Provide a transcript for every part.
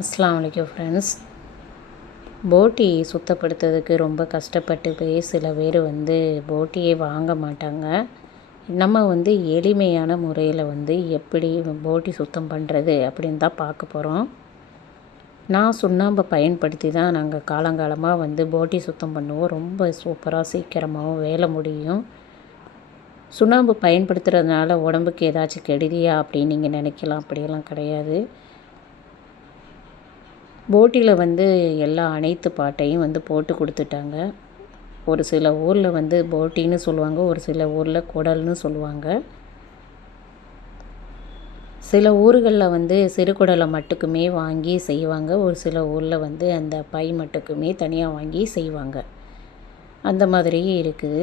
அஸ்ஸலாமு ஃப்ரெண்ட்ஸ் போட்டி சுத்தப்படுத்துறதுக்கு ரொம்ப கஷ்டப்பட்டு போய் சில பேர் வந்து போட்டியே வாங்க மாட்டாங்க. நம்ம வந்து எளிமையான முறையில் வந்து எப்படி போட்டி சுத்தம் பண்ணுறது அப்படின்னு தான் பார்க்க போகிறோம் நான் சுண்ணாம்பை பயன்படுத்தி தான் நாங்கள் காலங்காலமாக வந்து போட்டி சுத்தம் பண்ணுவோம். ரொம்ப சூப்பராக சீக்கிரமாகவும் வேலை முடியும். சுண்ணாம்பு பயன்படுத்துறதுனால உடம்புக்கு ஏதாச்சும் கெடுதியா அப்படின்னு நீங்கள் நினைக்கலாம். அப்படியெல்லாம் கிடையாது. போட்டியில் வந்து எல்லா அனைத்து பாட்டையும் வந்து போட்டு கொடுத்துட்டாங்க. ஒரு சில ஊரில் வந்து போட்டின்னு சொல்லுவாங்க ஒரு சில ஊரில் குடல்னு சொல்லுவாங்க. சில ஊர்களில் வந்து சிறு குடலை மட்டுக்குமே வாங்கி செய்வாங்க ஒரு சில ஊரில் வந்து அந்த பை மட்டுக்குமே தனியாக வாங்கி செய்வாங்க. அந்த மாதிரியே இருக்குது.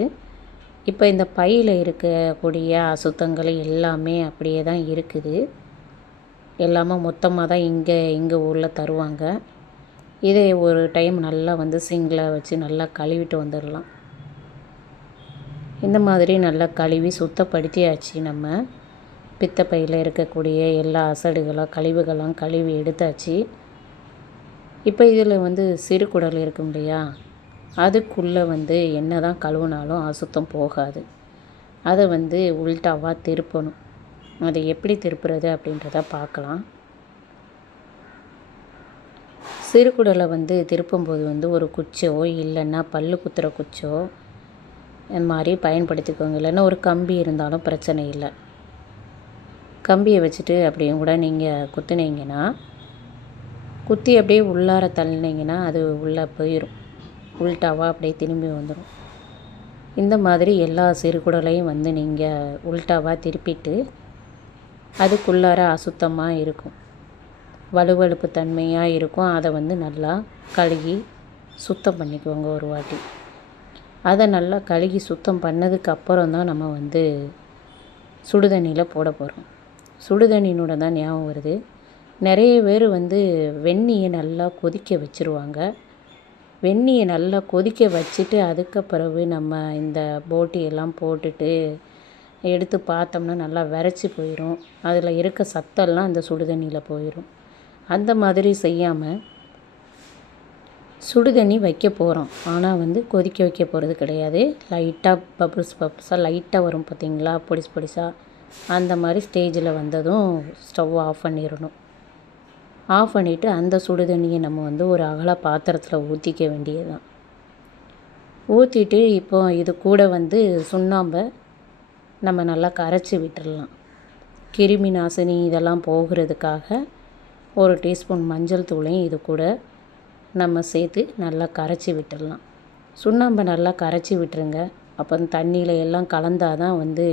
இப்போ இந்த பையில் இருக்கக்கூடிய அசுத்தங்கள் எல்லாமே அப்படியே தான் இருக்குது. எல்லாமே மொத்தமாக தான் இங்கே எங்கள் ஊரில் தருவாங்க. இதை ஒரு டைம் நல்லா வந்து சிங்கில் வச்சு நல்லா கழுவிட்டு வந்துடலாம். இந்த மாதிரி நல்லா கழுவி சுத்தப்படுத்தியாச்சு நம்ம. பித்தப்பையில் இருக்கக்கூடிய எல்லா அசடுகளும் கழிவுகளும் கழுவி எடுத்தாச்சு. இப்போ இதில் வந்து சிறு குடல் இருக்கும் இல்லையா? அதுக்குள்ளே வந்து என்ன தான் கழுவுனாலும் அசுத்தம் போகாது. அதை வந்து உல்ட்டாவாக திருப்பணும். அதை எப்படி திருப்புறது அப்படின்றத பார்க்கலாம். சிறுகுடலை வந்து திருப்பும்போது வந்து ஒரு குச்சோ இல்லைன்னா பல்லு குத்துற குச்சோ இந்த மாதிரி பயன்படுத்திக்கோங்க. இல்லைன்னா ஒரு கம்பி இருந்தாலும் பிரச்சனை இல்லை. கம்பியை வச்சுட்டு அப்படியும் கூட நீங்கள் குத்துனீங்கன்னா குத்தி அப்படியே உள்ளார தள்ளினீங்கன்னா அது உள்ளே போயிடும் உல்ட்டாவாக அப்படியே திரும்பி வந்துடும் இந்த மாதிரி எல்லா சிறுகுடலையும் வந்து நீங்கள் உள்டாவாக திருப்பிட்டு அதுக்குள்ளார அசுத்தமாக இருக்கும். வலுவழுப்பு தன்மையாக இருக்கும். அதை வந்து நல்லா கழுகி சுத்தம் பண்ணிக்குவோங்க ஒரு வாட்டி. அதை நல்லா கழுகி சுத்தம் பண்ணதுக்கு அப்புறம் தான் நம்ம வந்து சுடுதண்ணியில் போட போகிறோம் சுடுதண்ணினோட தான் ஞாபகம் வருது. நிறைய பேர் வந்து வெந்நியை நல்லா கொதிக்க வச்சுருவாங்க. வெந்நியை நல்லா கொதிக்க வச்சுட்டு அதுக்கு பிறகு நம்ம இந்த போட்டியெல்லாம் போட்டுட்டு எடுத்து பார்த்தோம்னா நல்லா வெறச்சி போயிடும் அதில் இருக்க சத்தெல்லாம் அந்த சுடுதண்ணியில் போயிடும் அந்த மாதிரி செய்யாமல் சுடுதண்ணி வைக்க போகிறோம் ஆனால் வந்து கொதிக்க வைக்க போகிறது கிடையாது. லைட்டாக பப்புள்ஸ் பப்புள்ஸாக லைட்டாக வரும் பார்த்திங்களா பொடிசு பொடிசாக அந்த மாதிரி ஸ்டேஜில் வந்ததும் ஸ்டவ் ஆஃப் பண்ணிடணும் ஆஃப் பண்ணிவிட்டு அந்த சுடுதண்ணியை நம்ம வந்து ஒரு அகல பாத்திரத்தில் ஊற்றிக்க வேண்டியது தான் ஊற்றிட்டு இப்போ இது கூட வந்து சுண்ணாம்பை நம்ம நல்லா கரைச்சி விட்டுடலாம் கிருமி நாசினி இதெல்லாம் போகிறதுக்காக ஒரு டீஸ்பூன் மஞ்சள் தூளையும் இது கூட நம்ம சேர்த்து நல்லா கரைச்சி விட்டுடலாம் சுண்ணாம்பை நல்லா கரைச்சி விட்டுருங்க. அப்போ தண்ணியில் எல்லாம் கலந்தால் தான் வந்து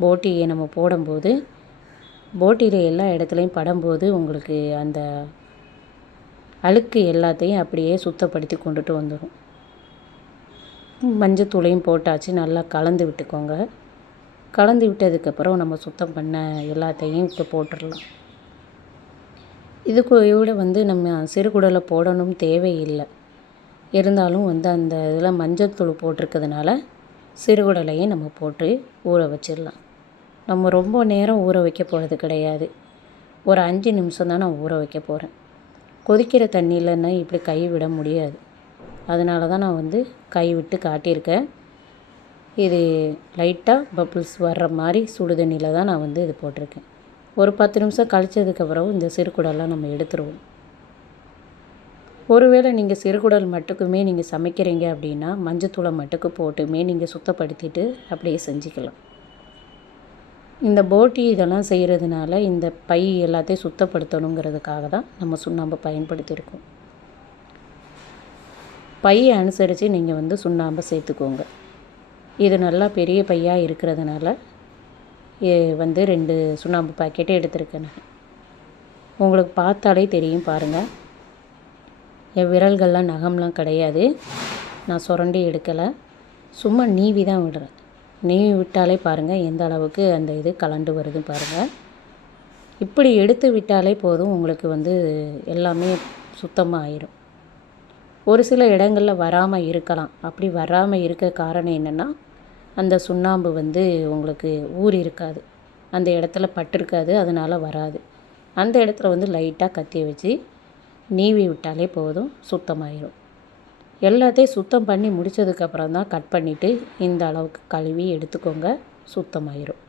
போட்டியை நம்ம போடும்போது போட்டியில் எல்லா இடத்துலையும் படும்போது உங்களுக்கு அந்த அழுக்கு எல்லாத்தையும் அப்படியே சுத்தப்படுத்தி கொண்டுட்டு வந்துடும் மஞ்சத்தூளையும் போட்டாச்சு நல்லா கலந்து விட்டுக்கோங்க. கலந்து விட்டதுக்கப்புறம் நம்ம சுத்தம் பண்ண எல்லாத்தையும் இப்போ போட்டுடலாம். இதுக்கு விட வந்து நம்ம சிறுகுடலை போடணும் தேவையில்லை. இருந்தாலும் வந்து அந்த இதில் மஞ்சத்தூள் போட்டிருக்கிறதுனால சிறுகுடலையும் நம்ம போட்டு ஊற வச்சிடலாம். நம்ம ரொம்ப நேரம் ஊற வைக்க போகிறது கிடையாது. ஒரு அஞ்சு நிமிஷம் தான் நான் ஊற வைக்க போகிறேன். கொதிக்கிற தண்ணியிலன்னா இப்படி கை விட முடியாது. அதனால தான் நான் வந்து கை விட்டு காட்டியிருக்கேன். இது லைட்டாக பப்புள்ஸ் வர்ற மாதிரி சுடு தண்ணியில் தான் நான் வந்து இது போட்டிருக்கேன். ஒரு பத்து நிமிஷம் கழிச்சதுக்கப்புறம் இந்த சிறுகுடலாம் நம்ம எடுத்துருவோம். ஒருவேளை நீங்கள் சிறுகுடல் மட்டுக்குமே நீங்கள் சமைக்கிறீங்க அப்படின்னா மஞ்சத்தூளை மட்டுக்கு போட்டுமே நீங்கள் சுத்தப்படுத்திட்டு அப்படியே செஞ்சுக்கலாம். இந்த போட்டி இதெல்லாம் செய்கிறதுனால இந்த பை எல்லாத்தையும் சுத்தப்படுத்தணுங்கிறதுக்காக தான் நம்ம சுண்ணாம்பை பயன்படுத்தியிருக்கோம். பையை அனுசரித்து நீங்கள் வந்து சுண்ணாம்பை சேர்த்துக்கோங்க. இது நல்லா பெரிய பையாக இருக்கிறதுனால வந்து ரெண்டு சுண்ணாம்பு பாக்கெட்டு எடுத்திருக்கேன் உங்களுக்கு பார்த்தாலே தெரியும் பாருங்கள் என் விரல்கள்லாம் நகம்லாம் கிடையாது. நான் சுரண்டி எடுக்கலை. சும்மா நீவி தான் விடுறேன். நீவி விட்டாலே பாருங்கள் எந்த அளவுக்கு அந்த இது கலண்டு வருது பாருங்கள் இப்படி எடுத்து விட்டாலே போதும் உங்களுக்கு வந்து எல்லாமே சுத்தமாக ஆயிரும். ஒரு சில இடங்களில் வராமல் இருக்கலாம். அப்படி வராமல் இருக்க காரணம் என்னென்னா அந்த சுண்ணாம்பு வந்து உங்களுக்கு ஊறி இருக்காது. அந்த இடத்துல பட்டிருக்காது அதனால் வராது. அந்த இடத்துல வந்து லைட்டாக கத்தியை வச்சு நீவி விட்டாலே போதும் சுத்தமாயிடும் எல்லாத்தையும் சுத்தம் பண்ணி முடித்ததுக்கப்புறம் தான் கட் பண்ணிவிட்டு இந்த அளவுக்கு கழுவி எடுத்துக்கோங்க சுத்தமாயிரும்.